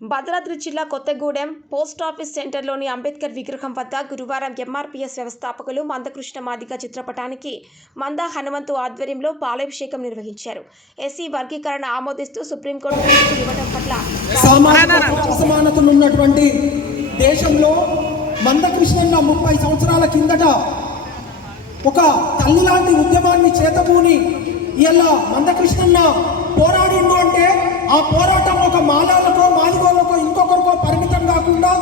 భద్రాద్రి జిల్లా కొత్తగూడెం పోస్టాఫీస్ సెంటర్లోని అంబేద్కర్ విగ్రహం వద్ద గురువారం ఎంఆర్పీఎస్ వ్యవస్థాపకులు మందకృష్ణ మాదిగ చిత్రపటానికి మంద హనుమంతు ఆధ్వర్యంలో పాలాభిషేకం నిర్వహించారు. ఎస్సీ వర్గీకరణ ఆమోదిస్తూ సుప్రీంకోర్టు తీర్పు ఇవ్వడం పట్ల అసమానతలు ఉన్నటువంటి దేశంలో మందకృష్ణ ముప్పై సంవత్సరాల కిందట ఒక తల్లి లాంటి ఉద్యమాన్ని చేత ఇలా మందకృష్ణన్న పోరాడిండు అంటే ఆ పోరాటం ఒక మాలాలకో మాదిగోళ్ళకో ఇంకొకరికో పరిమితం కాకుండా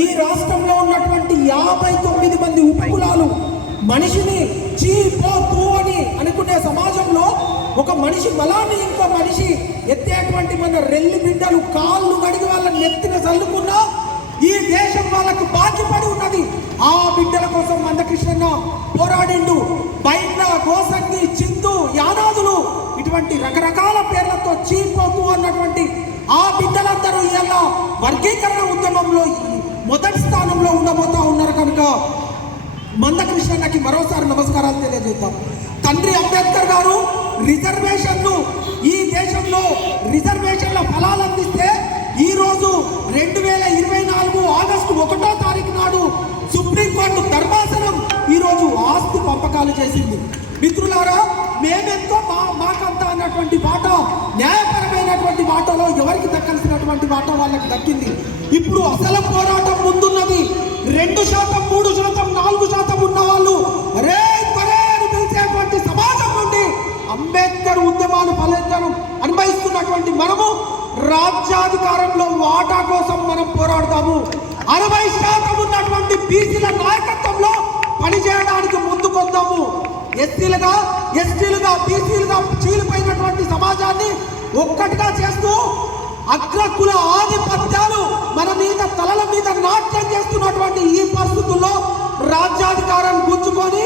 ఈ రాష్ట్రంలో ఉన్నటువంటి యాభై తొమ్మిది మంది ఉపకులాలు మనిషిని చీ పో తూ అని అనుకునే సమాజంలో ఒక మనిషి బలాన్ని ఇంకో మనిషి ఎత్తేటువంటి మన రెల్లి బిడ్డలు కాళ్ళు గడిగి వాళ్ళ నెత్తిన చల్లుకున్నా ఈ దేశం వాళ్ళకు బాధ్యపడి ఉన్నది ఆ బిడ్డల కోసం మందకృష్ణన్న పోరాడిండు బైండ్ల గోసంగి చిందు యానాదులు ఇటువంటి రకరకాల పేర్లతో చీపోతూ అన్నటువంటి ఆ బిడ్డలందరూ ఇవాళ వర్గీకరణ ఉద్యమంలో మొదటి స్థానంలో ఉండబోతా ఉన్నారు కనుక మందకృష్ణన్నకి మరోసారి నమస్కారాలు తెలియజేద్దాం. తండ్రి అంబేద్కర్ గారు రిజర్వేషన్లు ఈ దేశంలో రిజర్వేషన్ల ఫలాలు అందిస్తే ఈరోజు రెండు వేల ఇరవై నాలుగు ఆగస్టు ఒకటో తారీఖు నాడు సుప్రీంకోర్టు ధర్మాసనం ఈరోజు ఆస్తి పంపకాలు చేసింది. మిత్రులారా మేమెంతో మా మాకంతా అన్నటువంటి వాట న్యాయపరమైనటువంటి మాటలో ఎవరికి దక్కాల్సినటువంటి వాట వాళ్ళకి దక్కింది. ఇప్పుడు అసలు పోరాటం ముందున్నది. రెండు శాతం మూడు శాతం నాలుగు శాతం ఉన్న వాళ్ళు రే పరే అని పిలిచేటువంటి సమాజం నుండి అంబేద్కర్ ఉద్యమాలు ఫలించడం అనుభవిస్తున్నటువంటి మనము రాజ్యాధికారంలో వాటా కోసం మనం ఎస్సీలుగా ఎస్టీలుగా బీసీలుగా చీలిపోయినటువంటి సమాజాన్ని ఒక్కటిగా చేస్తూ అగ్రకుల ఆధిపత్యాలు మన మీద తలల మీద నాట్యం చేస్తున్నటువంటి ఈ పరిస్థితుల్లో రాజ్యాధికారం గుంజుకొని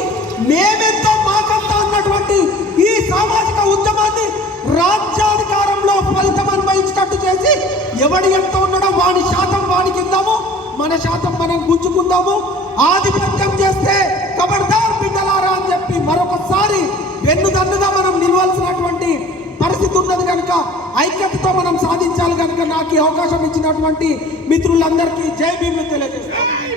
మేమెంతో మాకంతా అన్నటువంటి ఈ సామాజిక ఉద్యమాన్ని రాజ్యాధికారంలో ఫలితం అనుభవించినట్టు చేసి ఎవడి ఎంత ఉన్నాడో వాడి శాతం వాడికి ఇద్దాము మన శాతం మనం గుంజుకుందాము ఆధిపత్యం యొక్క ఐక్యతతో మనం సాధించాలి కనుక నాకు ఈ అవకాశం ఇచ్చినటువంటి మిత్రులందరికీ జై భీములు తెలియజేస్తాను.